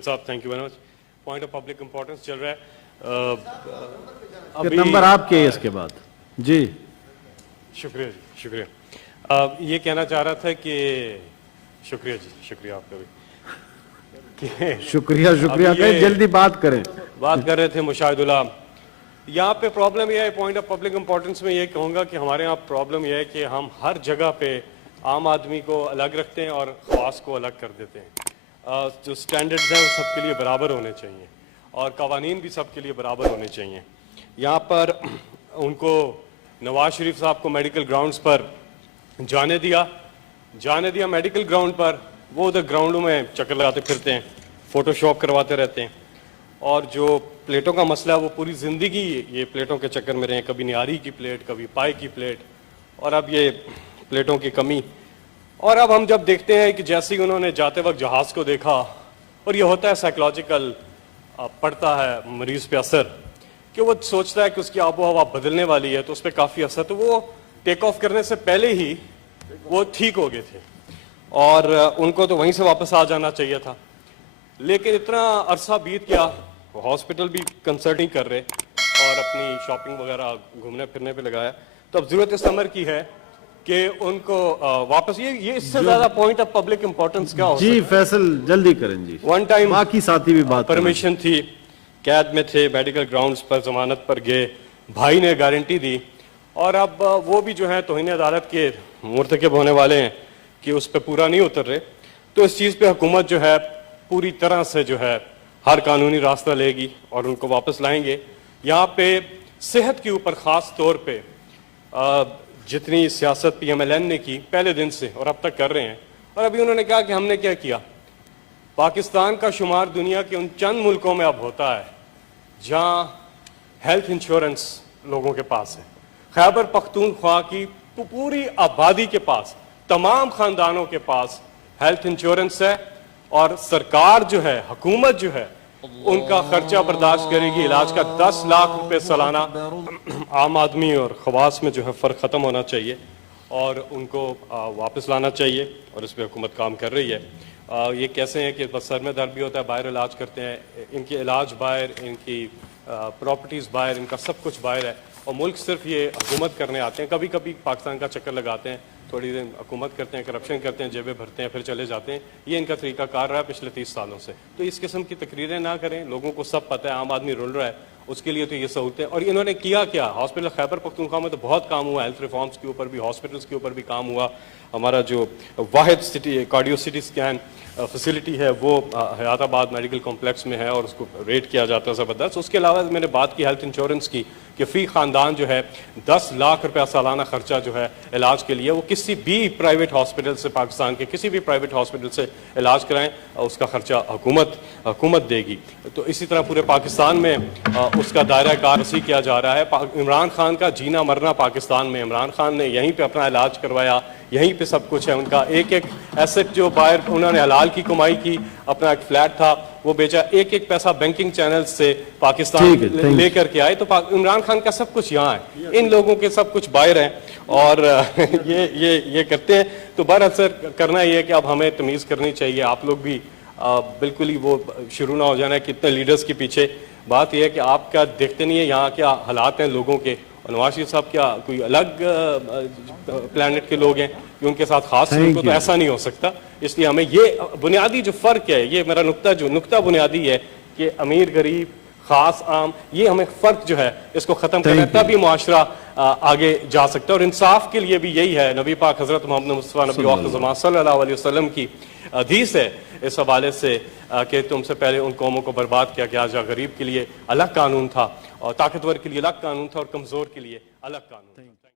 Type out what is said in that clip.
Chairman साहब, thank you very much. Point of public importance चल रहा है। फिर नंबर आपके है इसके बाद जी। शुक्रिया जी, शुक्रिया। ये कहना चाह रहा था कि शुक्रिया जी, शुक्रिया आपका भी। शुक्रिया शुक्रिया कहें, जल्दी बात करें। बात कर रहे थे मुशाहिदुल्लाह। यहाँ पे प्रॉब्लम यह है, पॉइंट ऑफ पब्लिक इंपॉर्टेंस में ये कहूँगा कि हमारे यहाँ प्रॉब्लम यह है कि हम हर जगह पे आम आदमी को अलग रखते हैं और ख़ास को अलग कर देते हैं। जो स्टैंडर्ड्स हैं वो सबके लिए बराबर होने चाहिए और कवानीन भी सबके लिए बराबर होने चाहिए। यहाँ पर उनको नवाज शरीफ साहब को मेडिकल ग्राउंड्स पर जाने दिया मेडिकल ग्राउंड पर, वो उधर ग्राउंडों में चक्कर लगाते फिरते हैं, फ़ोटोशॉप करवाते रहते हैं। और जो प्लेटों का मसला है वो पूरी ज़िंदगी ये प्लेटों के चक्कर में रहे, कभी निहारी की प्लेट, कभी पाई की प्लेट, और अब ये प्लेटों की कमी। और अब हम जब देखते हैं कि जैसे ही उन्होंने जाते वक्त जहाज़ को देखा, और ये होता है साइकोलॉजिकल, पड़ता है मरीज़ पे असर कि वो सोचता है कि उसकी आबो हवा बदलने वाली है तो उस पर काफ़ी असर, तो वो टेक ऑफ करने से पहले ही वो ठीक हो गए थे और उनको तो वहीं से वापस आ जाना चाहिए था। लेकिन इतना अरसा बीत गया, हॉस्पिटल भी कंसल्ट नहीं कर रहे और अपनी शॉपिंग वगैरह घूमने फिरने पे लगाया। तो अब ज़रूरत इस अमर की है कि उनको वापस, ये इससे ज़्यादा पॉइंट ऑफ पब्लिक इंपॉर्टेंस क्या हो सकता है? जी फैसल जल्दी करें जी। वन टाइम बाकी साथी भी बात परमिशन थी, कैद में थे, मेडिकल ग्राउंड्स पर जमानत पर गए, भाई ने गारंटी दी, और अब वो भी जो है तौहीन अदालत के मुर्तकब होने वाले हैं कि उस पर पूरा नहीं उतर रहे। तो इस चीज़ पे हुकूमत जो है पूरी तरह से जो है हर कानूनी रास्ता लेगी और उनको वापस लाएंगे। यहाँ पे सेहत के ऊपर ख़ास तौर पे जितनी सियासत PMLN ने की पहले दिन से और अब तक कर रहे हैं, और अभी उन्होंने कहा कि हमने क्या किया। पाकिस्तान का शुमार दुनिया के उन चंद मुल्कों में अब होता है जहाँ हेल्थ इंश्योरेंस लोगों के पास है। खैबर पख्तूनख्वा की पूरी आबादी के पास, तमाम खानदानों के पास हेल्थ इंश्योरेंस है, और सरकार जो है, हुकूमत जो है, उनका खर्चा बर्दाश्त करेगी। इलाज का 10 लाख रुपए सालाना आम आदमी और खवास में जो है फ़र्क ख़त्म होना चाहिए और उनको वापस लाना चाहिए, और इस पर हुकूमत काम कर रही है। ये कैसे हैं कि बस सर में दर्द भी होता है, बाहर इलाज करते हैं, इनके इलाज बाहर, इनकी प्रॉपर्टीज़ बाहर, इनका सब कुछ बाहर है, और मुल्क सिर्फ ये हुकूमत करने आते हैं। कभी कभी पाकिस्तान का चक्कर लगाते हैं, थोड़ी देर हुकूमत करते हैं, करप्शन करते हैं, जेबें भरते हैं, फिर चले जाते हैं। ये इनका तरीका कार रहा है पिछले 30 सालों से। तो इस किस्म की तकरीरें ना करें, लोगों को सब पता है, आम आदमी रुल रहा है, उसके लिए तो ये सहूलतें। और इन्होंने किया क्या, हॉस्पिटल खैबर पख्तूनख्वा में तो बहुत काम हुआ, हेल्थ रिफॉर्म्स के ऊपर भी, हॉस्पिटल्स के ऊपर भी काम हुआ। हमारा जो Wahid city cardio city scan facility है वो हयाताबाद मेडिकल कॉम्प्लेक्स में है और उसको रेट किया जाता है ज़बरदस्त। उसके अलावा मैंने बात की हेल्थ इंश्योरेंस की कि फ़ी ख़ानदान जो है 10 लाख रुपया सालाना खर्चा जो है इलाज के लिए, वो किसी भी प्राइवेट हॉस्पिटल से, पाकिस्तान के किसी भी प्राइवेट हॉस्पिटल से इलाज कराएं, उसका खर्चा हुकूमत देगी। तो इसी तरह पूरे पाकिस्तान में उसका दायरा कार वसी किया जा रहा है। इमरान खान का जीना मरना पाकिस्तान में, इमरान खान ने यहीं पर अपना इलाज करवाया, यहीं पे सब कुछ है। उनका एक एक एसेट जो बाहर उन्होंने हलाल की कमाई की, अपना एक फ्लैट था वो बेचा, एक एक पैसा बैंकिंग चैनल से पाकिस्तान लेकर के आए। तो इमरान खान का सब कुछ यहाँ है, इन लोगों के सब कुछ बाहर हैं और ये करते हैं। तो बरअसर करना ये है कि अब हमें तमीज़ करनी चाहिए, आप लोग भी बिल्कुल ही वो शुरू ना हो जाना है कितने लीडर्स के पीछे। बात यह है कि आप क्या देखते नहीं है यहाँ क्या हालात हैं लोगों के, और नवाज शरीफ साहब क्या कोई अलग प्लैनेट के लोग हैं कि उनके साथ खास उनको तो ऐसा नहीं हो सकता। इसलिए हमें ये बुनियादी जो फ़र्क है, ये मेरा नुक्ता बुनियादी है कि अमीर गरीब खास आम, ये हमें फ़र्क जो है इसको ख़त्म करना है, तभी मुआशरा आगे जा सकता है। और इंसाफ के लिए भी यही है, नबी पाक हज़रत मोहम्मद मुस्तफ़ा नबी आखिर ज़मान सल्लल्लाहु अलैहि वसल्लम की हदीस है इस हवाले से कि तुमसे पहले उन कौमों को बर्बाद किया गया जहाँ गरीब के लिए अलग कानून था और ताकतवर के लिए अलग कानून था और कमज़ोर के लिए अलग कानून था।